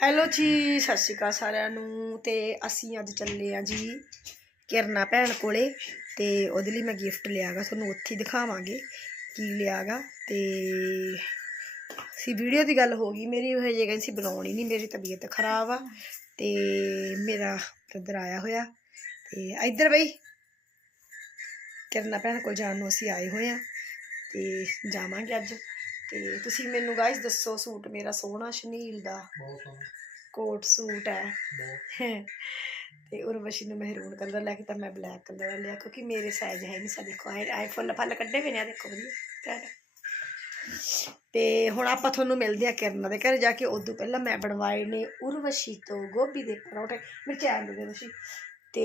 Hello ਜੀ, ਸਤਿ ਸ਼੍ਰੀ ਅਕਾਲ ਸਾਰਿਆਂ ਨੂੰ ਤੇ ਅਸੀਂ ਅੱਜ ਚੱਲੇ ਆ ਜੀ ਕਿਰਨਾ ਭੈਣ ਕੋਲੇ ਤੇ ਉਹਦੇ ਲਈ ਮੈਂ ਗਿਫਟ ਲਿਆਗਾ, ਤੁਹਾਨੂੰ ਉੱਥੇ ਹੀ ਦਿਖਾਵਾਂਗੇ ਕੀ ਲਿਆਗਾ ਤੇ ਸੀ ਵੀਡੀਓ ਦੀ ਗੱਲ ਹੋ ਗਈ, ਮੇਰੀ ਉਹ ਜੇ ਕਹਿੰਦੀ ਸੀ ਬਣਾਉਣੀ ਨਹੀਂ, ਮੇਰੀ ਤਬੀਅਤ ਖਰਾਬ ਆ ਤੇ ਮੇਰਾ ਬ੍ਰਦਰ ਆਇਆ ਹੋਇਆ ਤੇ ਇੱਧਰ ਬਈ, ਕਿਰਨਾ ਭੈਣ ਕੋਲ ਜਾਣ ਨੂੰ ਅਸੀਂ ਆਏ ਹੋਏ ਆ ਤੇ ਜਾਵਾਂਗੇ ਅੱਜ। ਤੇ ਤੁਸੀਂ ਮੈਨੂੰ ਗਾਇਸ ਦੱਸੋ ਸੂਟ ਮੇਰਾ ਸੋਹਣਾ ਸ਼ਨੀਲ ਦਾ। ਕੋਟ ਸੂਟ ਹੈ। ਤੇ ਉਰਵਸ਼ੀ ਨੂੰ ਮਹਿਰੂਨ ਕਲਰ ਲੈ ਕੇ ਤਾਂ ਮੈਂ ਬਲੈਕ ਕਲਰ ਲਿਆ ਕਿਉਂਕਿ ਮੇਰੇ ਸਾਈਜ਼ ਹੈ ਨਹੀਂ ਸਾ ਦੇਖੋ ਆਈ ਫੁੱਲ ਫੱਲ ਕੱਢੇ ਵੀ ਨੇ ਆਹ ਦੇਖੋ ਵਧੀਆ। ਤੇ ਹੁਣ ਆਪਾਂ ਤੁਹਾਨੂੰ ਮਿਲਦੇ ਆ ਕਿਰਨ ਦੇ ਘਰ ਜਾ ਕੇ ਉਦੋਂ ਪਹਿਲਾਂ ਮੈਂ ਬਣਵਾਏ ਨੇ ਉਰਵਸ਼ੀ ਤੋਂ ਗੋਭੀ ਦੇ ਪਰੌਂਠੇ ਮੇਰੇ ਚੈਨ ਦੇ ਦੇ ਤੁਸੀਂ। ਤੇ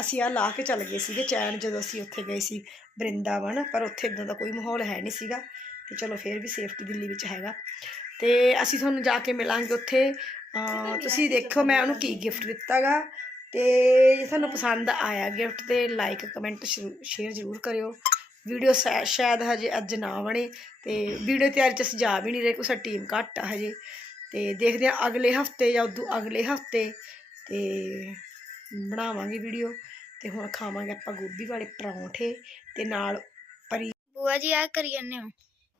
ਅਸੀਂ ਆ ਲਾ ਕੇ ਚੱਲ ਗਏ ਸੀਗੇ ਚੈਨ ਜਦੋਂ ਅਸੀਂ ਉੱਥੇ ਗਏ ਸੀ ਬ੍ਰਿੰਦਾਵਨ ਪਰ ਉੱਥੇ ਇਦਾਂ ਦਾ ਕੋਈ ਮਾਹੌਲ ਹੈ ਨਹੀਂ ਸੀਗਾ। ਤੇ ਚਲੋ ਫਿਰ ਵੀ ਸੇਫਟੀ ਦਿੱਲੀ ਵਿੱਚ ਹੈਗਾ। ਤੇ ਅਸੀਂ ਤੁਹਾਨੂੰ ਜਾ ਕੇ ਮਿਲਾਂਗੇ ਉੱਥੇ। ਤੁਸੀਂ ਦੇਖੋ ਮੈਂ ਉਹਨੂੰ ਕੀ ਗਿਫਟ ਦਿੱਤਾਗਾ। ਤੇ ਜੇ ਤੁਹਾਨੂੰ ਪਸੰਦ ਆਇਆ ਗਿਫਟ ਤੇ ਲਾਈਕ ਕਮੈਂਟ ਸ਼ੇਅਰ ਜ਼ਰੂਰ ਕਰਿਓ। ਵੀਡੀਓ ਸ਼ਾਇਦ ਹਜੇ ਅੱਜ ਨਾ ਬਣੇ। ਤੇ ਵੀਡੀਓ ਤਿਆਰੀ ਚ ਅਸੀਂ ਜਾ ਵੀ ਨਹੀਂ ਰਹੇ ਕੋਈ ਸਾਡੀ ਟੀਮ ਘੱਟ ਆ ਹਜੇ। ਤੇ ਦੇਖਦੇ ਆ ਅਗਲੇ ਹਫ਼ਤੇ ਜਾਂ ਉਦੋਂ ਅਗਲੇ ਹਫ਼ਤੇ। ਤੇ ਬਣਾਵਾਂਗੇ ਵੀਡੀਓ ਤੇ ਹੁਣ ਖਾਵਾਂਗੇ ਆਪਾਂ ਗੋਭੀ ਵਾਲੇ ਪਰੌਂਠੇ। ਤੇ ਨਾਲ ਪਰੀ ਬੂਆ ਜੀ ਆ ਕਰੀ ਜਾਂਦੇ ਹੋ?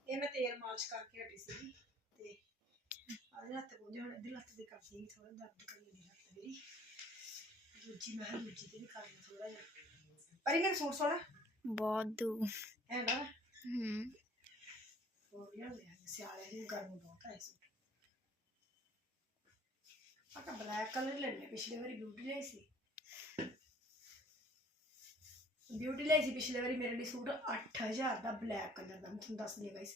ਇਹ ਮੈਂ ਤੇਲ ਮਾਲਿਸ਼ ਕਰਕੇ ਹਟੀ ਸੀ ਤੇ ਆਹ ਹੱਥ ਪੁੰਝੇ ਹੁਣ ਇੱਧਰ ਹੱਥ ਦੇ ਕਰਦੀ ਸੀ ਥੋੜਾ ਦਰਦ ਕਰੀ ਨਹੀਂ ਹੱਥ ਮੇਰੀ। ਦੂਜੀ ਮੈਂ ਕਿਹਾ ਦੂਜੀ ਤੇ ਵੀ ਕਰਨਾ ਥੋੜਾ ਜਿਹਾ। ਪਰੀ ਮੇਰੇ ਸੂਟ ਸੋਣਾ ਬਹੁਤ ਦੂ। ਹੈ ਨਾ? ਹੂੰ। ਹੋਰ ਲਿਆ ਲਿਆ ਸਿਆਲੇ ਦੀ ਗਰਮ ਬਹੁਤ ਹੈ ਸੂਟ। ਆਕਾ ਬਲੈਕ ਕਲਰ ਲੈਣੇ ਪਿਛਲੇ ਵਾਰੀ ਬਿਊਟੀ ਲਈ ਸੀ। ਬਿਊਟੀ ਲਈ ਸੀ ਪਿਛਲੇ ਵਾਰੀ ਮੇਰੇ ਲਈ ਸੂਟ 8000 ਦਾ ਬਲੈਕ ਕਲਰ ਦਾ। ਮੈਂ ਤੁਹਾਨੂੰ ਦੱਸਦੀ ਹਾਂ ਗਾਇਸ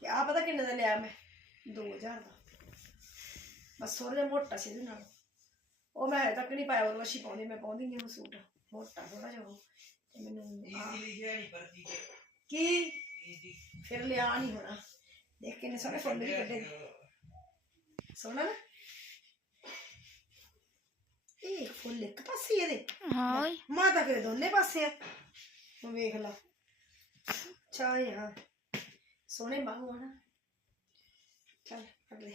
ਤੇ ਆ ਪਤਾ ਕਿੰਨੇ ਦਾ ਲਿਆ ਮੈਂ? 2000 ਦਾ। ਬਸ ਥੋੜਾ ਜਿਹਾ ਮੋਟਾ ਸੀ ਇਹਦੇ ਨਾਲ। ਉਹ ਮੈਂ ਹਜੇ ਤੱਕ ਨਹੀਂ ਪਾਇਆ ਉਹ ਵਸ਼ੀ ਪਾਉਂਦੀ ਮੈਂ ਪਾਉਂਦੀ ਨਹੀਂ ਉਹ ਸੂਟ। ਮੋਟਾ ਥੋੜਾ ਜਿਹਾ ਉਹ। ਤੇ ਮੈਨੂੰ ਆਹ- ਕੀ? ਫਿਰ ਲਿਆ ਨਹੀਂ ਹੋਣਾ। ਦੇਖ ਕਿੰਨੇ ਸੋਹਣੇ ਫੁੱਲ ਵੀ ਕੱਢੇ। ਸੋਹਣਾ ਨਾ? ਇਹ ਇੱਕ ਫੁੱਲ ਇੱਕ ਪਾਸੇ ਹੀ ਇਹਦੇ। ਹਾਂ ਓਏ ਮਾਤਾ ਫਿਰ ਦੋਨੇ ਪਾਸੇ ਆ। ਹੁਣ ਵੇਖ ਲਾ। ਚਾ ਯਾਰ ਸੋਹਣੇ ਬਾਹੂ ਆ ਨਾ। ਚੱਲ ਫੜ ਲੈ।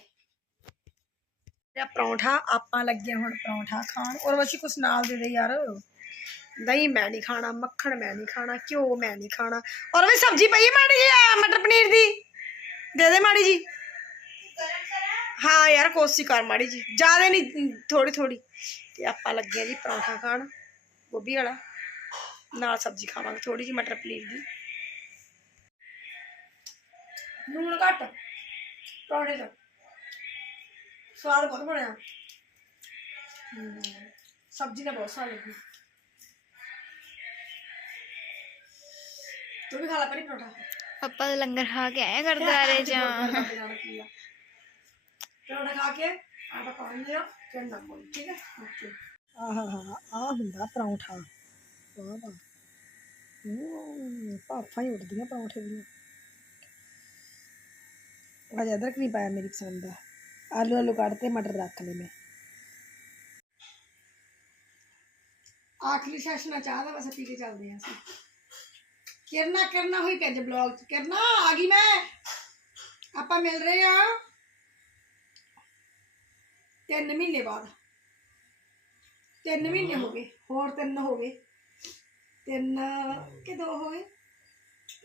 ਇਹ ਪਰੌਂਠਾ ਆਪਾਂ ਲੱਗੇ ਹੁਣ ਪਰੌਂਠਾ ਖਾਣ। ਔਰ ਵਸੀ ਕੁਛ ਨਾਲ ਦੇ ਦੇ ਯਾਰ। ਦਹੀਂ ਮੈਂ ਨਹੀਂ ਖਾਣਾ ਮੱਖਣ ਮੈਂ ਨਹੀਂ ਖਾਣਾ ਘਿਓ ਮੈਂ ਨਹੀਂ ਖਾਣਾ। ਔਰ ਵੀ ਸਬਜ਼ੀ ਪਈ ਹੈ ਮਾੜੀ ਜੀ ਆ ਮਟਰ ਪਨੀਰ ਦੀ। ਦੇ ਦੇ ਮਾੜੀ ਜੀ ਹਾਂ ਯਾਰ ਕੋਸੀ ਕਰ ਮਾੜੀ ਜੀ ਜ਼ਿਆਦਾ ਨਹੀਂ ਥੋੜੀ ਥੋੜੀ ਤੇ ਆਪਾਂ ਲੱਗੇ ਆ ਜੀ ਪਰੌਂਠਾ ਖਾਣ ਗੋਭੀ ਵਾਲਾ। ਨਾਲ ਸਬਜ਼ੀ ਖਾਵਾਂਗੇ ਥੋੜੀ ਜੀ ਮਟਰ ਪਨੀਰ ਦੀ। ਲੂਣ ਘੱਟ ਪਰੌਂਠੇ ਦਾ ਸਵਾਦ ਬਹੁਤ ਬਣਿਆ। ਹਮ, ਸਬਜ਼ੀ ਨਾਲ ਬਹੁਤ ਸਵਾਦ ਲੱਗੀ। ਤੂੰ ਵੀ ਖਾ ਲੈ ਪਰੀ ਪਰੌਂਠਾ। ਪਾਪਾ ਦਾ ਲੰਗਰ ਖਾ ਕੇ ਆਏ ਗੁਰਦੁਆਰੇ ਚ ਪਰੌਂਠਾ ਖਾ ਕੇ ਆਟਾ ਪਾਉਣ ਦਿਓ ਫਿਰ ਨਾ ਕੋਈ ਠੀਕ ਹੈ ਓਕੇ ਆਹ ਹਾ ਆ ਹੁੰਦਾ ਪਰੌਂਠਾ ਵਾਹ ਵਾਹ ਹੂੰ ਭਾਫਾਂ ਹੀ ਉੱਡਦੀਆਂ ਪਰੌਂਠੇ ਦੀਆਂ ਅਜੇ ਅਦਰਕ ਨਹੀਂ ਪਾਇਆ ਮੇਰੀ ਪਸੰਦ ਦਾ ਆਲੂ ਆਲੂ ਕੱਢਤੇ ਮਟਰ ਰੱਖ ਲਏ ਮੈਂ ਆਖਰੀ ਸੈਸ਼ਨ ਚਾਹ ਦਾ ਬਸ ਪੀ ਕੇ ਚੱਲਦੇ ਆਂ ਅਸੀਂ ਕਿਰਨਾ ਕਿਰਨਾ ਹੋਈ ਪੈਜ ਬਲੌਗ ਚ ਕਿਰਨਾ ਆ ਗਈ ਮੈਂ ਆਪਾਂ ਮਿਲ ਰਹੇ ਆ ਤਿੰਨ ਮਹੀਨੇ ਬਾਅਦ। ਤਿੰਨ ਮਹੀਨੇ ਹੋ ਗਏ, ਹੋਰ ਤਿੰਨ ਹੋ ਗਏ। ਤਿੰਨ ਕਿ ਦੋ ਹੋ ਗਏ?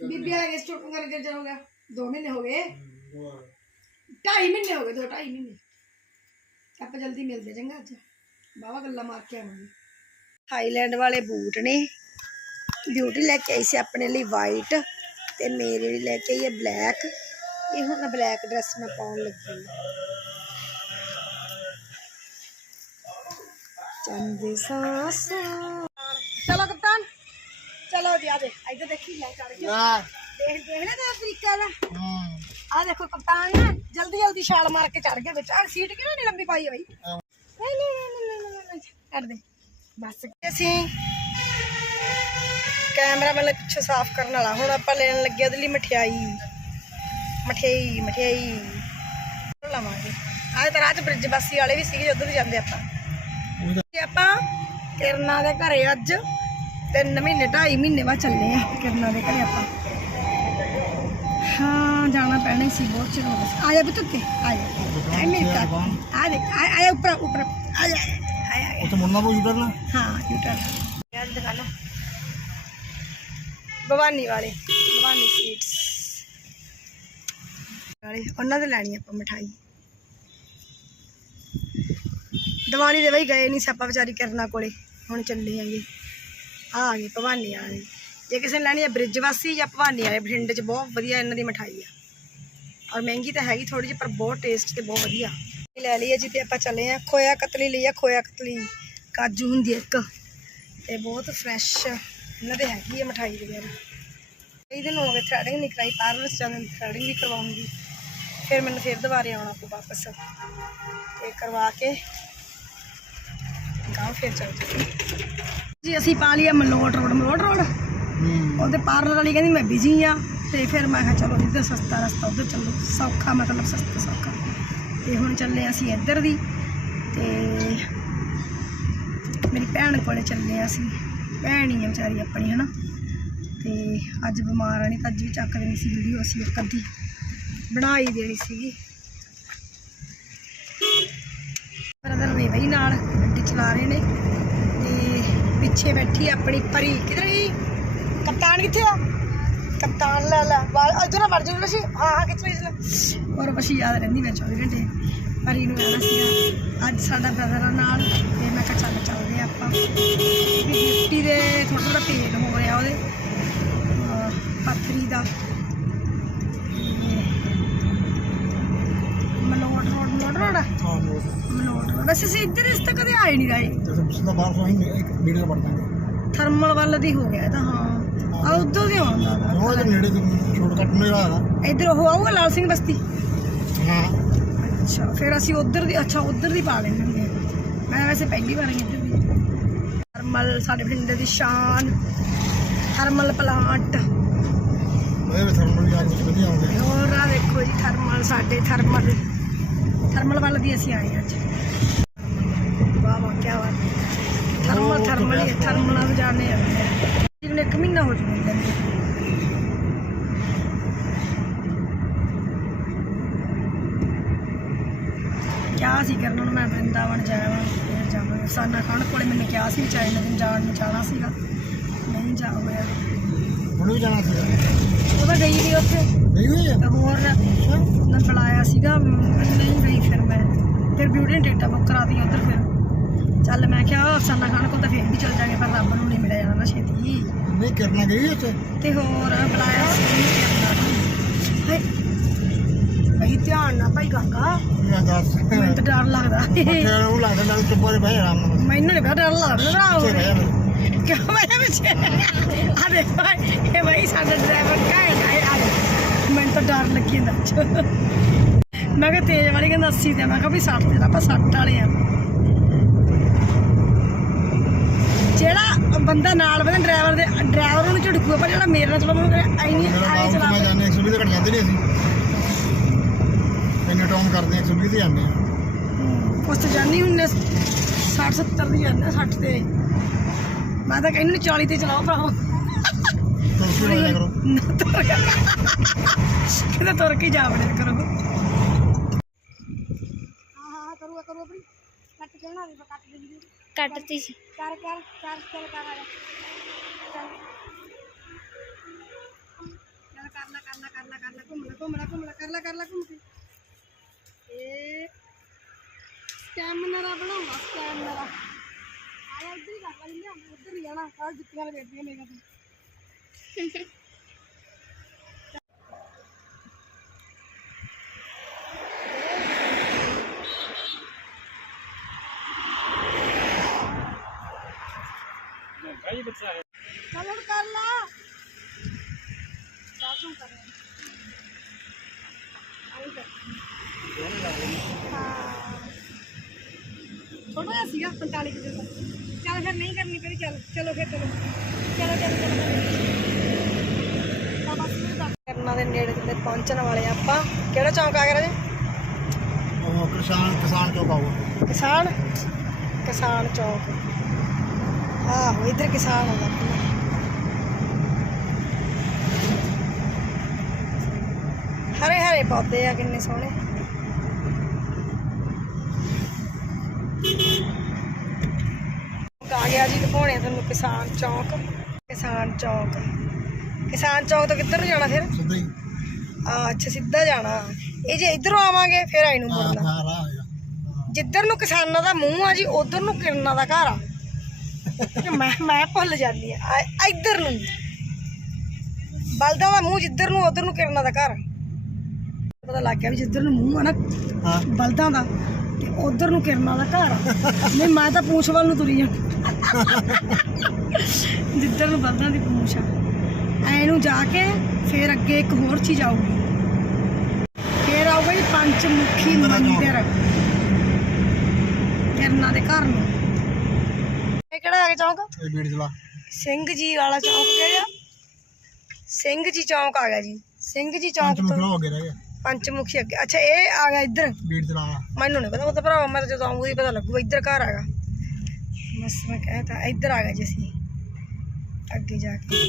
ਬੀਬੀ ਆ ਗਏ ਸਟੂਡੈਂਟ ਕਰਕੇ ਚਲ ਗਿਆ ਦੋ ਮਹੀਨੇ ਹੋ ਗਏ। ਢਾਈ ਮਹੀਨੇ ਹੋ ਗਏ, ਦੋ ਢਾਈ ਮਹੀਨੇ। ਆਪਾਂ ਜਲਦੀ ਮਿਲਦੇ ਚੰਗਾ ਅੱਜ। ਬਾਵਾ ਗੱਲਾਂ ਮਾਰ ਕੇ ਆਵਾਂਗੇ। ਥਾਈਲੈਂਡ ਵਾਲੇ ਬੂਟ ਨੇ। ਬਿਊਟੀ ਲੈ ਕੇ ਆਈ ਸੀ ਆਪਣੇ ਲਈ ਵਾਈਟ ਤੇ ਮੇਰੇ ਲਈ ਲੈ ਕੇ ਆਈ ਹੈ ਬਲੈਕ ਇਹ ਹੁਣ ਬਲੈਕ ਡਰੈਸ ਮੈਂ ਪਾਉਣ ਲੱਗੀ ਹਾਂ। ਚੰਦ ਸਾਸ। ਚਲੋ ਕਪਤਾਨ ਚਲੋ ਜੀ ਆ ਦੇ ਇੱਧਰ ਦੇਖੀ ਲੈ ਚੜ ਗਿਆ ਦੇਖ ਦੇਖ ਨਾ ਤੇਰਾ ਤਰੀਕਾ ਦਾ ਆ ਦੇਖੋ ਕਪਤਾਨ ਨਾ ਜਲਦੀ ਜਲਦੀ ਛਾਲ ਮਾਰ ਕੇ ਚੜ ਗਿਆ ਵਿੱਚ। ਆ ਸੀਟ ਕਿਉਂ ਨਹੀਂ ਲੰਬੀ ਪਾਈ ਹੋਈ ਨਹੀਂ ਨਹੀਂ ਨਹੀਂ ਨਹੀਂ ਨਹੀਂ ਨਹੀਂ ਕਰ ਦੇ। ਬਸ। ਅਸੀਂ ਕੈਮਰਾ ਮਤਲਬ ਪਿੱਛੇ ਸਾਫ਼ ਕਰਨ ਵਾਲਾ। ਹੁਣ ਆਪਾਂ ਲੈਣ ਲੱਗੇ ਉਹਦੇ ਲਈ ਮਠਿਆਈ। ਮਠਿਆਈ ਮਠਿਆਈ। ਲਵਾਂਗੇ। ਆਹ ਤਾਂ ਰਾਜ ਬ੍ਰਿਜ ਬਾਸੀ ਵਾਲੇ ਵੀ ਸੀਗੇ ਉਧਰ ਵੀ ਜਾਂਦੇ ਆਪਾਂ। ਆਪਾਂ ਕਿਰਨਾ ਦੇ ਘਰੇ ਅੱਜ ਤਿੰਨ ਮਹੀਨੇ ਢਾਈ ਮਹੀਨੇ ਬਾਅਦ ਚੱਲੇ ਆ ਕਿਰਨਾ ਦੇ ਘਰੇ ਆਪਾਂ। ਹਾਂ ਜਾਣਾ ਪੈਣਾ ਹੀ ਸੀ ਬਹੁਤ ਚਿਰ ਹੋ ਗਿਆ ਸੀ। ਆ ਜਾ ਪੁੱਤ ਉੱਤੇ ਆ ਜਾ ਐ ਮੇਰੇ ਘਰ। ਆ ਦੇ ਆ ਆ ਉੱਪਰ ਉੱਪਰ। ਆ ਜਾ ਆ ਜਾ ਉੱਥੇ ਮੁੜਨਾ ਪਊ ਯੂਟਰ ਨਾ ਹਾਂ ਯੂਟਰ ਯਾਰ ਦੁਕਾਨ ਭਵਾਨੀ ਵਾਲੇ ਭਵਾਨੀ ਸਵੀਟਸ ਵਾਲੇ ਉਹਨਾਂ ਦੇ ਲੈਣੀ ਆਪਾਂ ਮਠਾਈ। ਦੀਵਾਲੀ ਦੇ ਬਈ ਗਏ ਨਹੀਂ ਸਿਆਪਾ ਵਿਚਾਰੀ ਕਰਨਾ ਕੋਲੇ, ਹੁਣ ਚੱਲੇ ਆਂਗੇ ਆ ਆ ਗਏ ਭਵਾਨੀ ਵਾਲੇ ਜੇ ਕਿਸੇ ਨੇ ਲੈਣੀ ਹੈ ਬ੍ਰਿਜ ਵਾਸੀ ਜਾਂ ਭਵਾਨੀ ਵਾਲੇ, ਬਠਿੰਡੇ 'ਚ ਬਹੁਤ ਵਧੀਆ ਇਹਨਾਂ ਦੀ ਮਠਾਈ ਆ। ਔਰ ਮਹਿੰਗੀ ਤਾਂ ਹੈਗੀ ਥੋੜੀ ਜਿਹੀ, ਪਰ ਬਹੁਤ ਟੇਸਟ ਤੇ ਬਹੁਤ ਵਧੀਆ। ਲੈ ਲਈ ਹੈ ਜੀ, ਤੇ ਆਪਾਂ ਚੱਲੇ ਆ ਖੋਇਆ ਕਤਲੀ ਲਈ ਆ, ਖੋਇਆ ਕਤਲੀ। ਕਾਜੂ ਹੁੰਦੀ ਹੈ ਇੱਕ। ਤੇ ਬਹੁਤ ਫਰੈਸ਼ ਇਹਨਾਂ ਦੇ ਹੈਗੀ ਹੈ ਮਠਾਈ ਵਗੈਰਾ। ਕਈ ਦਿਨ ਹੋਵੇ ਥਰੈਡਿੰਗ ਨਹੀਂ ਕਰਾਈ ਪਾਰਲਰ ਚ ਜਾਂਦੇ ਵੀ ਕਰਵਾਉਂਗੀ। ਫਿਰ ਮੈਨੂੰ ਫਿਰ ਦੁਬਾਰੇ ਆਉਣਾ ਪਊ ਵਾਪਸ। ਤੇ ਕਰਵਾ ਕੇ ਗਾਂ ਫਿਰ ਚੱਲ ਜਾਵਾਂਗੇ ਜੀ ਅਸੀਂ ਪਾ ਲਿਆ ਮਲੋਟ ਰੋਡ ਮਲੋਟ ਰੋਡ। ਹੂੰ। ਉਹਦੇ ਪਾਰਲਰ ਵਾਲੀ ਕਹਿੰਦੀ ਮੈਂ ਬਿਜ਼ੀ ਆ। ਤੇ ਫਿਰ ਮੈਂ ਕਿਹਾ ਚਲੋ ਇੱਧਰ ਸਸਤਾ ਰਸਤਾ ਉੱਧਰ ਚੱਲੋ। ਸੌਖਾ ਮਤਲਬ ਸਸਤਾ ਸੌਖਾ। ਤੇ ਹੁਣ ਚੱਲੇ ਅਸੀਂ ਇੱਧਰ ਦੀ। ਤੇ ਮੇਰੀ ਭੈਣ ਕੋਲੇ ਚੱਲੇ ਆ ਅਸੀਂ। ਭੈਣ ਹੀ ਆ ਵਿਚਾਰੀ ਆਪਣੀ ਹਨਾ। ਤੇ ਅੱਜ ਬਿਮਾਰ ਆ ਨਹੀਂ ਤਾਂ ਅੱਜ ਵੀ ਚੱਕ ਦੇਣੀ ਸੀ ਵੀਡੀਓ ਅਸੀਂ ਇੱਕ ਅੱਧੀ। ਬਣਾ ਹੀ ਦੇਣੀ ਸੀਗੀ। ਬ੍ਰਦਰ ਨੇ ਬਈ ਨਾਲ, ਗੱਡੀ ਚਲਾ ਰਹੇ ਨੇ। ਤੇ ਪਿੱਛੇ ਬੈਠੀ ਆਪਣੀ ਪਰੀ। ਕਿਧਰ ਗਈ? ਕਪਤਾਨ ਕਿੱਥੇ ਆ? ਕਪਤਾਨ ਲਾ ਲਾ। ਵਾਲ ਇਧਰ ਵੜ ਜਾਓ ਬਸੀ ਹਾਂ ਹਾਂ ਕਿੱਥੇ ਇਸ ਔਰ ਬਸੀ ਯਾਦ ਰਹਿੰਦੀ ਮੈਂ 24 ਘੰਟੇ। ਪਰੀ ਨੂੰ ਆਣਾ ਸੀਗਾ, ਅੱਜ ਸਾਡਾ ਬ੍ਰਦਰ ਆ ਨਾਲ। ਤੇ ਮੈਂ ਕਿਹਾ ਚੱਲ ਚੱਲਦੇ ਆ ਆਪਾਂ। ਵੀ ਗਿਫਟੀ ਦੇ ਥੋੜਾ ਥੋੜਾ ਪੇਟ ਹੋ ਰਿਹਾ ਉਹਦੇ। ਪੱਥਰੀ ਦਾ। ਮਲੋਟ ਆ? ਹਾਂ ਮਲੋਟ। ਵੈਸੇ ਅਸੀਂ ਇੱਧਰ ਇਸ ਤੱਕ ਕਦੇ ਆਏ ਨਹੀਂ ਰਾਏ ਸਿੱਧਾ ਬਾਹਰ ਤੋਂ ਹੀ ਇੱਕ ਵੀਡੀਓ ਬਣ ਦਾਂਗੇ ਥਰਮਲ ਵੱਲ ਦੀ ਹੋ ਗਿਆ ਇਹ ਤਾਂ ਹਾਂ। ਆ ਉਦੋਂ ਦੀ ਆਉਂਦਾ ਵਾ। ਉਹ ਤੇ ਨੇੜੇ ਤੋਂ ਸ਼ਾਰਟਕਟ ਨਹੀਂ ਹੈਗਾ। ਇੱਧਰ ਉਹ ਆਊਗਾ ਲਾਲ ਸਿੰਘ ਬਸਤੀ? ਹਾਂ। ਅੱਛਾ ਫਿਰ ਅਸੀਂ ਉਧਰ ਦੀ ਅੱਛਾ ਉਧਰ ਦੀ ਪਾ ਲੈਂਦੇ ਹੁੰਦੇ ਹਾਂ। ਮੈਂ ਵੈਸੇ ਪਹਿਲੀ ਵਾਰ ਆਈ ਇੱਧਰ ਦੀ। ਥਰਮਲ ਸਾਡੇ ਪਿੰਡ ਦੀ ਸ਼ਾਨ। Thermal plant. ਇਹ ਵੀ ਥਰਮਲ ਦੀ ਅੱਜ ਵਧੀਆ ਆਉਂਦੇ ਹੋਰ ਆ ਦੇਖੋ ਜੀ ਥਰਮਲ ਸਾਡੇ ਥਰਮਲ। ਥਰਮਲ ਵੱਲ ਦੀ ਅਸੀਂ ਆਏ ਅੱਜ। ਵਾਹ ਵਾਹ ਕੀ ਬਾਤ। ਥਰਮਲ ਥਰਮਲ ਹੀ ਥਰਮਲਾਂ ਨੂੰ ਜਾਣੇ ਆ। ਜਿਹਨੇ ਇੱਕ ਮਹੀਨਾ ਹੋ ਚੁੱਕਾ ਕਿਹਾ ਸੀ ਕਰਨ ਨੂੰ? ਮੈਂ ਬ੍ਰਿੰਦਾਵਨ ਜਾਵਾਂ ਫਿਰ ਜਾਵਾਂਗੇ। ਸਾਨਾ ਖਾਨ ਕੋਲੇ ਮੈਨੂੰ ਕਿਹਾ ਸੀ ਚਾਹੇ ਦਿਨ ਜਾਣ ਨੂੰ ਜਾਣਾ ਸੀਗਾ। ਨਹੀਂ ਜਾ ਹੋਇਆ। ਹੁਣ ਵੀ ਜਾਣਾ ਸੀਗਾ? ਉਹ ਤਾਂ ਗਈ ਨਹੀਂ ਉੱਥੇ। ਨਹੀਂ ਹੋਈ ਤੇ ਹੋਰ। ਮੈਂ ਬੁਲਾਇਆ ਸੀਗਾ ਮੈਂ ਨਹੀਂ ਗਈ ਫਿਰ ਮੈਂ ਫਿਰ ਬਿਊਟੀ ਟਿਕਟਾਂ ਬੁੱਕ ਕਰਾ ਦੀਆਂ ਉੱਧਰ ਫਿਰ। ਚੱਲ ਮੈਂ ਕਿਹਾ ਸਾਨਾ ਖਾਨ ਕੋਲ ਤਾਂ ਫਿਰ ਵੀ ਚੱਲ ਜਾਗੇ ਪਰ ਰੱਬ ਨੂੰ ਨਹੀਂ ਮਿਲਿਆ ਜਾਣਾ ਨਾ ਛੇਤੀ। ਨਹੀਂ ਕਰਨਾ ਗਈ ਉੱਥੇ? ਤੇ ਹੋਰ ਬੁਲਾਇਆ ਸੀ ਹਾਏ ਭਾਈ ਧਿਆਨ ਨਾਲ ਭਾਈ ਕਾਕਾ। ਮੈਂ ਦੱਸ। ਮੈਨੂੰ ਤਾਂ ਡਰ ਲੱਗਦਾ। ਫਿਰ ਉਹ ਲੱਗਦਾ ਨਾਲ ਚੁੱਪ ਹੋ ਬਹਿ ਆਰਾਮ ਨਾਲ। ਮੈਨੂੰ ਨਹੀਂ ਪਤਾ ਡਰ ਲੱਗਦਾ ਪਿੱਛੇ ਨਾ ਬਹਿ ਜਾ ਕਿਉਂ ਮੈਂ ਪਿੱਛੇ? ਆ ਦੇਖੋ ਇਹ ਭਾਈ ਸਾਡਾ ਡਰਾਈਵਰ ਕਾਹੇ ਕਾਹੇ ਆ ਦੇਖ। ਮੈਨੂੰ ਤਾਂ ਡਰ ਲੱਗੀ ਜਾਂਦਾ। ਮੈਂ ਕਿਹਾ ਤੇਜ਼ ਵਾਲੀ ਕਹਿੰਦਾ 80 ਤੇ ਮੈਂ ਕਿਹਾ ਵੀ 60 ਤੇ ਆਪਾਂ 60 ਵਾਲੇ ਆ। ਜਿਹੜਾ ਬੰਦਾ ਨਾਲ ਬੰਦਾ ਡਰਾਈਵਰ ਦੇ ਡਰਾਈਵਰ ਨੂੰ ਝੜਕੂਗਾ ਪਰ ਜਿਹੜਾ ਮੇਰੇ ਨਾਲ ਚਲਾਉਂਦਾ ਉਹਨੂੰ ਕਹਿੰਦਾ ਆਈ ਨਹੀਂ ਨਾਮ ਚਲਾ ਮੈਂ ਜਾਣੇ 120 ਤੇ ਘਟ ਜਾਂਦੇ ਨਹੀਂ ਅਸੀਂ। ਇੰਨੇ ਟੌਮ ਕਰਦੇ 120 ਤੇ ਜਾਂਦੇ ਆ। ਉਸ ਤੋਂ ਜਾਨੀ ਹੁੰਨੇ 60 70 ਦੀ ਜਾਂਦੇ 60 ਤੇ। ਮੈਂ ਤਾਂ ਕਹਿੰਦੀ 40 ਤੇ ਚਲਾਓ ਭਰਾਵਾ। ਕੇ ਲੈ ਕਰੋ। ਕਿਤੇ ਤੁਰ ਕੇ ਜਾ ਵੜਿਆ ਕਰੋ। ਹਾਂ ਹਾਂ ਕਰੂਗਾ ਕਰੂ ਆਪਣੀ ਕੱਟ ਕੇ ਨਾ ਕੱਟ ਦੇ ਵੀਡੀਓ। ਕੱਟਤੀ ਸੀ। ਕਰ ਕਰ ਕਰ ਚੱਲ ਕਰ ਕਰ ਲੈ ਕਰ ਲੈ ਕਰ ਲੈ ਕਰ ਲੈ। ਘੁੰਮ ਲੈ ਘੁੰਮ ਲੈ ਘੁੰਮ ਲੈ ਕਰ ਲੈ ਕਰ ਲੈ ਘੁੰਮ ਕੇ। ਇਹ ਸਟੈਮਿਨਰਾ ਬਣਾਉਂਦਾ ਸਟੈਮਿਨਰਾ ਆਇਆ ਇੱਧਰ ਹੀ ਕਰ ਲੈ ਲਿਆ ਉੱਧਰ ਹੀ ਜਾਣਾ ਆ ਜੁੱਤੀਆਂ ਲਵੇਟਦੀਆਂ ਮੇਰੀਆਂ ਤੂੰ। ਚੱਲ ਹੁਣ ਕਰ ਲਾ ਸਾਸੂ ਕਰ ਆਈ ਕਰ ਛੋਟਾ ਸੀਗਾ 45 ਕਿਲੋ ਚੱਲ ਫਿਰ ਨਹੀਂ ਕਰਨੀ ਪਈ ਚੱਲ ਚਲੋ ਫਿਰ ਚਲੋ ਚਲੋ ਚਲੋ ਚਲੋ ਬਾਬਾ ਸਿੰਘ ਦਾ ਕਰਨਾ ਦੇ ਨੇੜੇ ਤੇ ਪਹੁੰਚਣ ਵਾਲੇ ਆਪਾਂ। ਕਿਹੜਾ ਚੌਂਕ ਆ ਗਿਆ ਰਾਜੇ? ਉਹ ਕਿਸਾਨ ਕਿਸਾਨ ਚੌਕ ਆਓ ਕਿਸਾਨ? ਕਿਸਾਨ ਚੌਕ। ਆਹੋ ਇਧਰ ਕਿਸਾਨ ਹੋਗਾ ਹਰੇ ਹਰੇ ਪੌਦੇ ਆ ਕਿੰਨੇ ਸੋਹਣੇ। ਆ ਗਿਆ ਜੀ ਦਿਖਾਉਣੇ ਤੁਹਾਨੂੰ ਕਿਸਾਨ ਚੌਕ। ਕਿਸਾਨ ਚੌਕ। ਕਿਸਾਨ ਚੌਕ ਤੋਂ ਕਿੱਧਰ ਨੂੰ ਜਾਣਾ ਫਿਰ? ਸਿੱਧਾ ਹੀ। ਆ ਅੱਛਾ ਸਿੱਧਾ ਜਾਣਾ। ਇਹ ਜੇ ਇਧਰੋਂ ਆਵਾਂਗੇ ਫਿਰ ਆਈ ਨੂੰ ਮੁੜਨਾ। ਜਿੱਧਰ ਨੂੰ ਕਿਸਾਨਾਂ ਦਾ ਮੂੰਹ ਆ ਜੀ ਉਧਰ ਨੂੰ ਕਿਰਨਾਂ ਦਾ ਘਰ ਆ। ਮੈਂ ਮੈਂ ਭੁੱਲ ਜਾਂਦੀ ਆ ਆ- ਇੱਧਰ ਨੂੰ। ਬਲਦਾਂ ਦਾ ਮੂੰਹ ਜਿੱਧਰ ਨੂੰ ਉਧਰ ਨੂੰ ਕਿਰਨਾਂ ਦਾ ਘਰ ਆ। ਪਤਾ ਲੱਗ ਗਿਆ ਵੀ ਜਿੱਧਰ ਨੂੰ ਮੂੰਹ ਆ ਨਾ ਹਾਂ। ਬਲਦਾਂ ਦਾ ਤੇ ਉਧਰ ਨੂੰ ਕਿਰਨਾਂ ਦਾ ਘਰ ਆ। ਨਹੀਂ ਮੈਂ ਤਾਂ ਪੂੰਛ ਵੱਲ ਨੂੰ ਤੁਰੀ ਆ। ਜਿੱਧਰ ਨੂੰ ਬਲਦਾਂ ਦੀ ਪੂੰਛ ਆ। ਐ ਨੂੰ ਜਾ ਕੇ ਫਿਰ ਅੱਗੇ ਇੱਕ ਹੋਰ ਚੀਜ਼ ਆਊਗੀ। ਫਿਰ ਆਊਗਾ ਜੀ ਪੰਚਮੁਖੀ ਮੰਦਿਰ। ਕਿਰਨਾਂ ਦੇ ਘਰ ਨੂੰ। ਇਹ ਕਿਹੜਾ ਆ ਗਿਆ ਚੌਂਕ ਬੀੜ ਸਿੰਘ ਜੀ ਵਾਲਾ ਚੌਂਕ ਕਿਹੜਾ? ਸਿੰਘ ਜੀ ਚੌਂਕ ਆ ਗਿਆ ਜੀ। ਸਿੰਘ ਜੀ ਚੌਂਕ ਤੋਂ ਹੋ ਗਏ ਰਹਿ ਗਿਆ। ਪੰਚਮੁਖੀ ਅੱਗੇ। ਅੱਛਾ ਇਹ ਆ ਗਿਆ ਇੱਧਰ। ਬੀੜ ਚਲਾ ਮੈਨੂੰ ਨਹੀਂ ਪਤਾ ਉਹ ਤਾਂ ਭਰਾ ਮੈਂ ਤਾਂ ਜਦੋਂ ਆਉਂਗਾ ਪਤਾ ਲੱਗੂਗਾ ਇੱਧਰ ਘਰ ਆਗਾ ਬਸ ਮੈਂ ਕਹਿਤਾ ਇੱਧਰ ਆ ਗਏ ਜੀ ਅਸੀਂ। ਅੱਗੇ ਜਾ ਕੇ।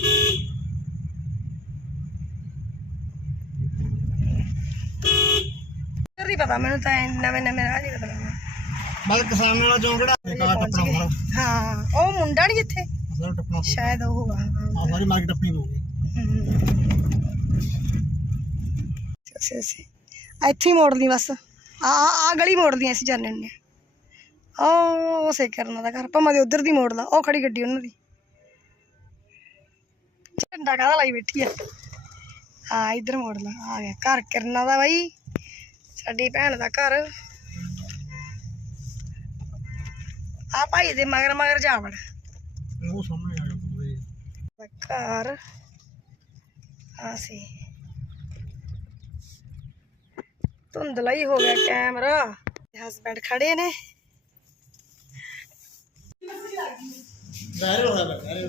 ਨਹੀਂ ਪਤਾ ਮੈਨੂੰ ਤਾਂ ਨਵੇਂ ਨਵੇਂ ਰਾਹ ਨਹੀਂ ਪਤਾ ਬਸ ਕਿਸਾਨ ਵਾਲਾ ਚੌਂਕ ਟੱਪਣਾ ਹਾਂ ਉਹ ਮੁੰਡਾ ਨਹੀਂ ਇੱਥੇ? ਅਸਲ ਟੱਪਣਾ। ਸ਼ਾਇਦ ਉਹ ਹੋਗਾ ਆ ਸਾਰੀ ਮਾਰਕੀਟ ਟੱਪਣੀ ਪਊਗੀ ਅਸੀਂ ਅਸੀਂ ਇੱਥੇ ਹੀ ਮੋੜਦੀ ਬਸ। ਆ ਆ ਗਲੀ ਮੋੜਦੀ ਅਸੀਂ ਜਾਂਦੇ ਹੁੰਦੇ ਆ। ਉਹ ਸੇ ਕਰਨਾ ਦਾ ਘਰ। ਭਾਵੇਂ ਦੇ ਉਧਰ ਦੀ ਮੋੜਦਾ ਉਹ ਖੜੀ ਗੱਡੀ ਉਹਨਾਂ ਦੀ। ਝੰਡਾ ਕਾਹਦਾ ਲਾਈ ਬੈਠੀ ਆ? ਆ ਇੱਧਰ ਮੋੜ ਲਾ। ਆ ਗਿਆ। ਘਰ ਕਰਨਾ ਦਾ ਬਾਈ। ਸਾਡੀ ਭੈਣ ਦਾ ਘਰ। ਆ ਭਾਈ ਦੇ ਮਗਰ ਮਗਰ ਜਾ ਵੜ ਉਹ ਸਾਹਮਣੇ ਆ ਗਿਆ ਘਰ। ਆ ਸੀ। ਧੁੰਦਲਾ ਹੀ ਹੋ ਗਿਆ ਕੈਮਰਾ। ਹਸਬੈਂਡ ਖੜੇ ਨੇ। ਦਾਇਰੇ ਹੋਇਆ ਬੈ ਦਾਇਰੇ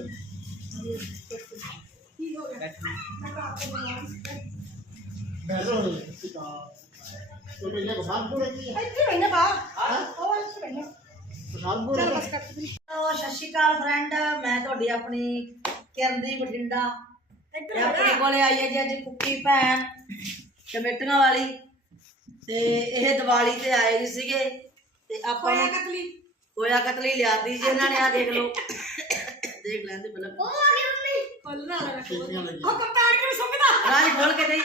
ਦਾਇਰੇ ਹੋਇਆ ਸਿਕਾ ਤੋ ਪਹਿਲੇ ਕੋਸਾਨਪੁਰ ਹੈ ਕੀ ਇੱਥੇ ਬੈਠੇ ਬਾ ਉਹ ਇੱਥੇ ਬੈਠੇ ਕੋਸਾਨਪੁਰ ਚੱਲ ਬਸ ਕੱਟ ਦੇ ਹੈਲੋ ਸਤਿ ਸ਼੍ਰੀ ਅਕਾਲ ਫਰੈਂਡ ਮੈਂ ਤੁਹਾਡੀ ਆਪਣੀ ਕਿਰਨਦੀਪ ਬਠਿੰਡਾ ਤੇ ਆਪਣੇ ਕੋਲੇ ਆਈ ਹੈ ਜੀ ਅੱਜ ਕੁੱਕੀ ਭੈਣ ਕਮੇਟੀਆਂ ਵਾਲੀ ਤੇ ਇਹ ਦੀਵਾਲੀ ਤੇ ਆਏ ਜੀ ਸੀਗੇ ਤੇ ਆਪਾਂ ਨੂੰ ਕਤਲੀ ਹੋਇਆ ਕਤਲੀ ਲਿਆਦੀ ਜੀ ਇਹਨਾਂ ਨੇ ਆ ਦੇਖ ਲਓ ਦੇਖ ਲੈਂਦੇ ਪਹਿਲਾਂ ਉਹ ਰਾਜ ਖੋਲ ਕੇ ਦੇਈ।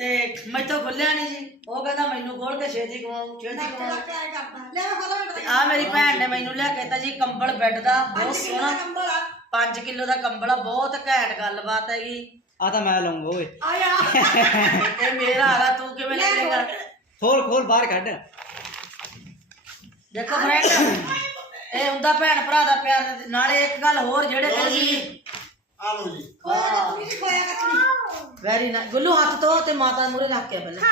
ਤੇ ਮੈਥੋਂ ਖੁੱਲਿਆ ਨਹੀਂ ਜੀ ਉਹ ਕਹਿੰਦਾ ਮੈਨੂੰ ਖੋਲ ਕੇ ਛੇਤੀ ਖਵਾਉ ਛੇਤੀ ਮਿੰਟ ਤੇ ਆ ਮੇਰੀ ਭੈਣ ਨੇ ਮੈਨੂੰ ਲਿਆ ਕੇ ਦਿੱਤਾ ਜੀ ਕੰਬਲ ਬੈੱਡ ਦਾ ਬਹੁਤ ਸੋਹਣਾ। ਕੰਬਲ ਆ। 5 ਕਿਲੋ ਦਾ ਕੰਬਲ ਆ ਬਹੁਤ ਘੈਂਟ ਗੱਲਬਾਤ ਹੈਗੀ। ਆ ਤਾਂ ਮੈਂ ਲਾਉਂਗਾ ਓਏ। ਆਇਆ। ਇਹ ਮੇਰਾ ਹੈਗਾ ਤੂੰ ਕਿਵੇਂ ਲੈ ਲੇਗਾ ਖੋਲ ਖੋਲ ਬਾਹਰ ਕੱਢ। ਦੇਖੋ ਫਰੈਂਡ ਇਹ ਹੁੰਦਾ ਭੈਣ ਭਰਾ ਦਾ ਪਿਆਰ ਨਾਲੇ ਇੱਕ ਗੱਲ ਹੋਰ ਜਿਹੜੇ ਕਹਿੰਦੇ ਸੀ ਆ ਲੋ ਜੀ। ਤੂੰ ਵੀ ਖੋਇਆ ਕਤਲੀ ਵੈਰੀ ਨਾ ਗੁੱਲੂ ਹੱਥ ਤੋਂ ਤੇ ਮਾਤਾ ਮੂਰੇ ਰੱਖ ਕੇ ਪਹਿਲਾਂ।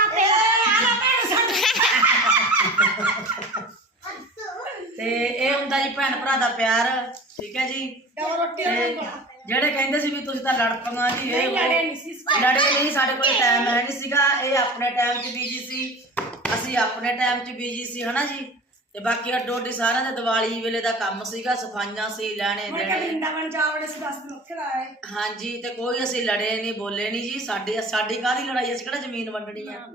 ਤੇ ਇਹ ਹੁੰਦਾ ਜੀ ਭੈਣ ਭਰਾ ਦਾ ਪਿਆਰ ਠੀਕ ਹੈ ਜੀ? ਰੋਟੀ ਜਿਹੜੇ ਕਹਿੰਦੇ ਸੀ ਵੀ ਤੁਸੀਂ ਤਾਂ ਲੜ ਪਗਾ ਜੀ ਇਹ। ਲੜੇ ਨਹੀਂ ਸੀ ਲੜੇ ਨਹੀਂ ਸਾਡੇ ਕੋਲ ਟਾਈਮ ਹੈ ਨਹੀਂ ਸੀਗਾ ਇਹ ਆਪਣੇ ਟਾਈਮ 'ਚ ਬੀਜੀ ਸੀ। ਅਸੀਂ ਆਪਣੇ ਟਾਈਮ 'ਚ ਬੀਜੀ ਸੀ ਹਨਾ ਜੀ? ਤੇ ਬਾਕੀ ਅੱਡੋ ਅੱਡੀ ਸਾਰਿਆਂ ਦੇ ਦੀਵਾਲੀ ਵੇਲੇ ਦਾ ਕੰਮ ਸੀਗਾ ਸਫਾਈਆਂ ਸੀ ਲੈਣੇ ਕੇ ਦੇਣੇ। ਵਰਿੰਦਾਵਨ ਜਾ ਵੜੇ ਸੀ 10 ਦਿਨ ਉੱਥੇ ਆਏ ਹਾਂਜੀ ਤੇ ਕੋਈ ਅਸੀਂ ਲੜੇ ਨਹੀਂ ਬੋਲੇ ਨਹੀਂ ਜੀ ਸਾਡੀ ਸਾਡੀ ਕਾਹਦੀ ਲੜਾਈ ਅਸੀਂ ਕਿਹੜਾ ਜ਼ਮੀਨ ਵੰਡਣੀ ਆ?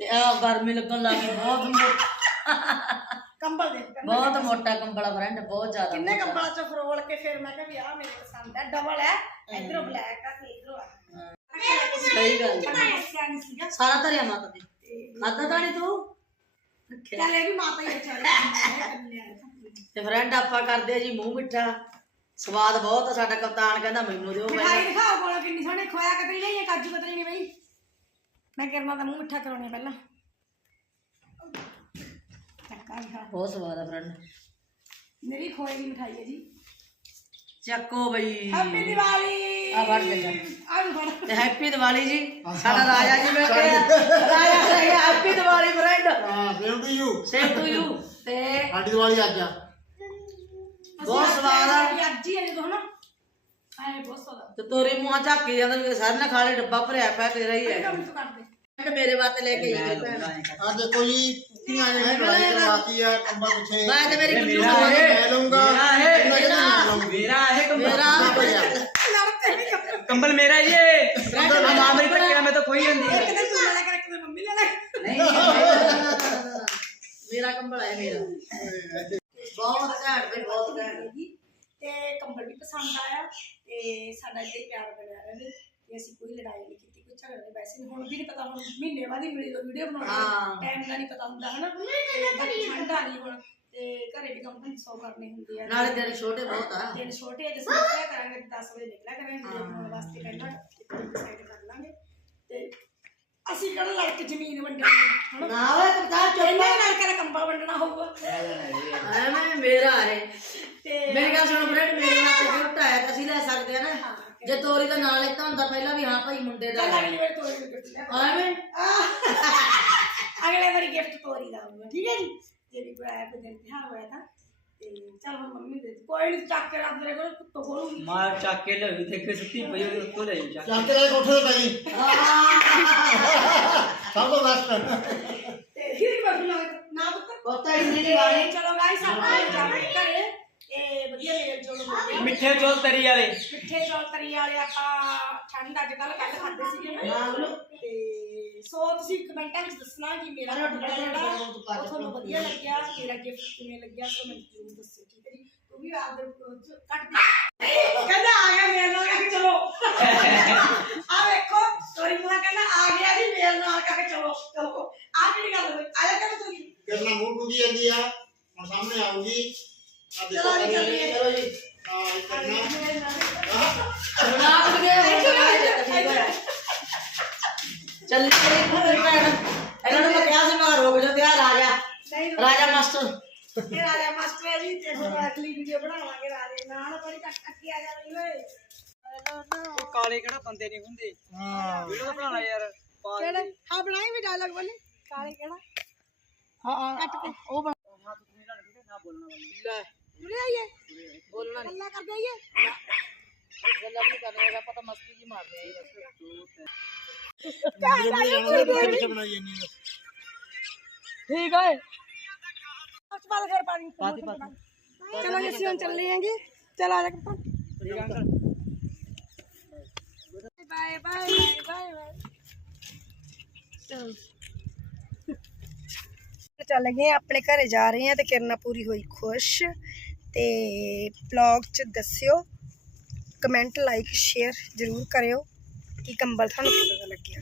ਤੇ ਆ ਗਰਮੀ ਲੱਗਣ ਲੱਗ ਗਈ ਬਹੁਤ ਮੋ- ਕੰਬਲ ਦੇ ਬਹੁਤ ਮੋਟਾ ਕੰਬਲਾ ਫਰੈਂਡ ਬਹੁਤ ਜ਼ਿਆਦਾ ਕਿੰਨੇ ਮੋਟਾ। ਕੰਬਲਾਂ ਚ ਫਰੋਲ ਕੇ ਫਿਰ ਮੈਂ ਕਿਹਾ ਵੀ ਆਹ ਮੇਰੇ ਪਸੰਦ ਹੈ ਡਬਲ ਹੈ ਇਧਰੋਂ ਬਲੈਕ ਆ ਤੇ ਇਧਰੋਂ ਆ। ਸਹੀ ਗੱਲ ਦੱਸਿਆ ਨਹੀਂ ਸੀਗਾ। ਸਾਰਾ ਧਰਿਆ ਮਾਤਾ ਦੀ। ਖਾਦਾ ਤਾਂ ਨਹੀਂ ਤੂੰ? ਚੱਲ ਇਹ ਵੀ ਮਾਤਾ ਹੀ ਵਿਚਾਰੇ। ਤੇ ਫਰੈਂਡ ਆਪਾਂ ਕਰਦੇ ਆ ਜੀ ਮੂੰਹ ਮਿੱਠਾ। ਸਵਾਦ ਬਹੁਤ ਆ ਸਾਡਾ ਕਪਤਾਨ ਕਹਿੰਦਾ ਮੈਨੂੰ ਦਿਓ ਪਹਿਲਾਂ ਮਿਠਾਈ ਦਿਖਾਓ ਕੋਲ ਕਿੰਨੀ ਸੋਹਣੀ ਖੋਇਆ ਕਤਰੀ ਨਹੀਂ ਕਾਜੂ ਕਤਰੀ ਨਹੀਂ ਬਈ। ਮੈਂ ਕਿਰਨਾ ਦਾ ਮੂੰਹ ਮਿੱਠਾ ਕਰਾਉਣੀ ਆ ਪਹਿਲਾਂ। ਦਿਖਾ ਬਹੁਤ ਸਵਾਦ ਆ ਫਰੈਂਡ ਮੇਰੀ ਖੋਏ ਦੀ ਮਿਠਾਈ ਹੈ ਜੀ। ਚੱਕੋ ਬਈ। ਹੈਪੀ ਦੀਵਾਲੀ ਆ ਫੜ ਲੈ ਜਾ। ਆ ਵੀ ਫੜ। ਤੇ ਹੈਪੀ ਦੀਵਾਲੀ ਜੀ। ਸਾਡਾ ਰਾਜਾ ਜੀ ਬੈਠੇ ਆ। ਰਾਜਾ ਜੀ ਹੈਪੀ ਦੀਵਾਲੀ ਫਰੈਂਡ ਹਾਂ same to you same to you ਤੇ ਸਾਡੀ ਦੀਵਾਲੀ ਅੱਜ ਆ ਬਹੁਤ ਸਵਾਦ ਆ ਵੀ ਅੱਜ ਹੀ ਹੈ ਜਦੋਂ ਹਨਾ ਆਏ ਬਹੁਤ ਸਵਾਦ ਆ ਤੇ ਤੋਰੇ ਮੂੰਹਾਂ ਝਾਕੀ ਜਾਂਦਾ ਵੀ ਸਾਰੇ ਨਾਲ ਖਾ ਲੈ ਡੱਬਾ ਭਰਿਆ ਪਿਆ ਤੇਰਾ ਹੀ ਹੈ ਕੰਮ ਕਰ ਦੇ ਤੇ ਮੇਰੇ ਵਾਸਤੇ ਲੈ ਕੇ ਆਈ ਭੈਣ ਆ ਦੇਖੋ ਜੀ ਕੁੱਕੀਆਂ ਨੇ ਲੜਾਈ ਕਰਵਾਤੀ ਆ ਕੰਬਲ ਪਿੱਛੇ ਮੈਂ ਤੇ ਮੇਰੀ ਗੁੱਲੂ ਮੇਰਾ ਨਾਲ ਇਹ- ਮੈਂ ਲਊਂਗਾ ਮੇਰਾ ਇਹ- ਕਿੰਨਾ ਕਿੰਨਾ ਮੈਂ ਲਊਂਗਾ ਮੇਰਾ ਇਹ ਕੰਬਲ ਮੇਰਾ ਕੰਬਲ ਮੇਰਾ ਜੀ ਇਹ ਮਾਂ ਮੇਰੀ ਧੱਕੇ ਨਾਲ ਮੈਂ ਤਾਂ ਕੋਈ ਹੁੰਦੀ ਹੈ ਕਿਤੇ ਤੂੰ ਲੈ ਕੇ ਨਹੀਂ ਨਹੀਂ, ਮੇਰਾ ਕੰਬਲ ਹੈ ਮੇਰਾ ਬਹੁਤ ਘੈਂਟ ਬਈ ਬਹੁਤ ਘੈਂਟ ਤੇ ਕੰਬਲ ਵੀ ਪਸੰਦ ਆਇਆ ਤੇ ਸਾਡਾ ਇੱਥੇ ਪਿਆਰ ਬਣਿਆ ਰਹੇ ਤੇ ਅਸੀਂ ਕੋਈ ਲੜਾਈ ਨਹੀਂ ਕੀਤੀ ਕੋਈ ਝਗੜਾ ਨਹੀਂ ਵੈਸੇ ਹੁਣ ਵੀ ਨਹੀਂ ਪਤਾ ਹੁਣ ਮਹੀਨੇ ਬਾਅਦ ਹੀ ਮਿਲੀ ਵੀਡੀਓ ਹਾਂ। ਬਣਾਉਣੀ ਟਾਈਮ ਦਾ ਨਹੀਂ ਪਤਾ ਹੁੰਦਾ ਹਨਾ ਤੇ ਠੰਡ ਆ ਰਹੀ ਹੁਣ ਤੇ ਘਰੇ ਵੀ ਕੰਮ ਸੌ ਕਰਨੇ ਹੁੰਦੇ ਆ ਨਾਲੇ ਦਿਨ ਛੋਟੇ ਬਹੁਤ ਆ ਦਿਨ ਛੋਟੇ ਆ ਜਿਸ ਨਿਕਲਿਆ ਕਰਾਂਗੇ 10 ਵਜੇ ਨਿਕਲਿਆ ਕਰਾਂਗੇ ਵੀਡੀਓ ਵਾਸਤੇ ਪਹਿਲਾਂ ਡਿਸਾਈਡ ਕਰ ਲਾਂਗੇ ਤੇ ਅਸੀਂ ਕਿਹੜਾ ਲੜ ਕੇ ਜ਼ਮੀਨ ਵੰਡਣੀ ਹਨਾ? ਨਾ ਓਏ ਤੂੰ ਤਾਂ ਇੰਨਾ ਹੀ ਨਾਲ ਕਰ ਕੰਬਲ ਵੰਡਣਾ ਹੋਊਗਾ। ਐਵੇਂ ਮੇਰਾ ਹੈ ਤੇ ਮੇਰੀ ਗੱਲ ਸੁਣੋ ਫਰੈਂਡ ਮੇਰੇ ਨਾਲ ਤੇ ਗਿਫਟ ਆਇਆ ਤਾਂ ਅਸੀਂ ਲੈ ਸਕਦੇ ਆ ਨਾ। ਜੇ ਤੋਰੀ ਦਾ ਨਾਂ ਲੈਤਾ ਹੁੰਦਾ ਪਹਿਲਾਂ ਵੀ ਹਾਂ ਭਾਈ ਮੁੰਡੇ ਦਾ ਚੱਲ ਹੈ। ਅਗਲੀ ਵਾਰ ਤੋਰੀ ਨੂੰ ਗਿਫਟ ਲੈ। ਐਵੇਂ? ਅਗਲੇ ਵਾਰੀ ਗਿਫਟ ਤੋਰੀ ਦਾ ਆਊਗਾ ਠੀਕ ਹੈ ਜੀ? ਜੇ ਵੀ ਕੋਈ ਆਇਆ ਕੋਈ ਦਿਨ ਤਿਉਹਾਰ ਹੋਇਆ ਤਾਂ। ਤੇ ਚੱਲ ਹੁਣ ਮੰਮੀ ਦੇ ਕੋਈ ਨਹੀਂ ਚੱਕ ਕੇ ਰੱਖ ਦੇ ਕੋਲ ਕੁੱਤੋ ਕੋਲ ਮਾਰ ਚੱਕ ਕੇ ਲੈ ਦੇਖੇ ਸੁੱਤੀ ਪਈ ਹੋਈ ਉੱਤੋਂ ਲੈ ਚੱਕ ਚੱਕ ਕੇ ਲੈ ਕੋਠੇ ਤੇ ਪਈ ਸਭ ਤੋਂ ਬੈਸਟ ਤੇ ਫਿਰ ਬਸ ਨਾ ਪੁੱਤ। ਪਤਾ ਹੀ ਨਹੀਂ ਵਾਲੀ ਚਲੋ ਗਾਇਸ ਆਪਾਂ ਜਾਵਾਂਗੇ ਘਰੇ। ਇਹ ਵਧੀਆ ਮੇਲ ਜੋਲ ਹੋ ਗਿਆ ਮਿੱਠੇ ਚੋਲ ਤਰੀ ਵਾਲੇ। ਮਿੱਠੇ ਚੌਲ ਤਰੀ ਵਾਲੇ ਆਪਾਂ ਠੰਡ ਅੱਜ ਕੱਲ ਕੱਲ ਖਾਦੇ ਸੀਗੇ ਨਾ। ਤੇ ਸੋ ਤੁਸੀਂ ਕਮੈਂਟਾਂ ਵਿੱਚ ਦੱਸਣਾ ਕਿ ਮੇਰਾ ਕੱਪੜਾ ਜਿਹੜਾ ਉਹ ਤੁਹਾਨੂੰ ਵਧੀਆ ਲੱਗਿਆ ਮੇਰਾ ਗਿਫਟ ਕਿਵੇਂ ਲੱਗਿਆ ਸੋ ਮੈਨੂੰ ਜ਼ਰੂਰ ਦੱਸਿਓ ਠੀਕ ਹੈ ਜੀ? ਤੂੰ ਵੀ ਆਪ ਦੇ ਕੱਟ ਦੇ। ਕਹਿੰਦਾ ਆ ਗਿਆ ਮੇਲ ਨਾਲ ਕਹਿ ਕੇ ਚਲੋ। ਆ ਵੇਖੋ ਸੋਰੀ ਮੁੰਡਾ ਕਹਿੰਦਾ ਆ ਗਿਆ ਜੀ ਮੇਲ ਨਾਲ ਕਹਿ ਕੇ ਚਲੋ ਚਲੋ। ਆ ਕਿਹੜੀ ਗੱਲ ਹੋਈ? ਆ ਜਾ ਕਹਿੰਦਾ ਤੁਸੀਂ ਕਰਨਾ ਮੂੰਹ ਕੁੰਦੀ ਜਾਂਦੀ ਆ ਆ ਸਾਹਮਣੇ ਆਉਂਗੀ ਆ ਚਲੋ ਜੀ, ਚੱਲੀਏ। ਚਲੋ ਜੀ ਆ ਇਹ ਕਰਨਾ ਰਾਤ ਦੇ ਚੱਲ ਇਹਨਾਂ ਨੂੰ ਮੈਂ ਕਿਹਾ ਸੀ ਮੈਂ ਰੋਕ ਜਾ ਤਿਆਰ ਆ ਜਾ ਨਹੀਂ ਰਾਜਾ ਮਾਸਟਰ ਇਹ ਰਾਜਾ ਮਾਸਟਰ ਜੀ ਤੇ ਹੁਣ ਅਗਲੀ ਵੀਡੀਓ ਬਣਾਵਾਂਗੇ ਰਾਜੇ ਨਾਲ ਬੜੀ ਕੱਟ ਕੱਟੀ ਆ ਜਾਣੀ ਓਏ ਉਹ ਕਾਲੇ ਕਿਹੜਾ ਬੰਦੇ ਨਹੀਂ ਹੁੰਦੇ ਹਾਂ ਵੀਡੀਓ ਬਣਾਉਣਾ ਯਾਰ ਪਾ ਹਾਂ ਬਣਾਈ ਵੀ ਡਾਇਲੌਗ ਬੋਲੇ ਕਾਲੇ ਕਿਹੜਾ ਹਾਂ ਕੱਟ ਕੇ ਉਹ ਬਣਾ ਨਾ ਬੋਲਣਾ ਬੰਦਾ ਉਰੇ ਬੋਲਣਾ ਨਹੀਂ ਗੱਲਾਂ ਕਰਦੇ ਆਈਏ ਗੱਲਾਂ ਨਹੀਂ ਕਰਨੇ ਹੈਗਾ ਪਤਾ ਮਸਤੀ ਜੀ ਮਾਰਦੇ ਆ ਪਿੱਛੇ ਬਣਾਈ ਜਾਂਦੀ ਆ ਠੀਕ ਹੈ ਉਸ ਬਾਅਦ ਫਿਰ ਪਾਣੀ ਪਾਤੀ ਪਾਤੀ ਚਲੋ ਜੀ ਅਸੀਂ ਹੁਣ ਚੱਲੇ ਆਂਗੇ ਚਲ ਆ ਜਾ ਕੱਪਾ ਠੀਕ ਆ uncle bye bye bye bye ਚੱਲ ਗਏ ਆਂ, ਆਪਣੇ ਤੇ ਵਲੌਗ ਚ ਦੱਸਿਓ ਕਮੈਂਟ ਲਾਈਕ ਸ਼ੇਅਰ ਜ਼ਰੂਰ ਕਰਿਓ ਕਿ ਕੰਬਲ ਤੁਹਾਨੂੰ ਕਿਵੇਂ ਦਾ ਲੱਗਿਆ?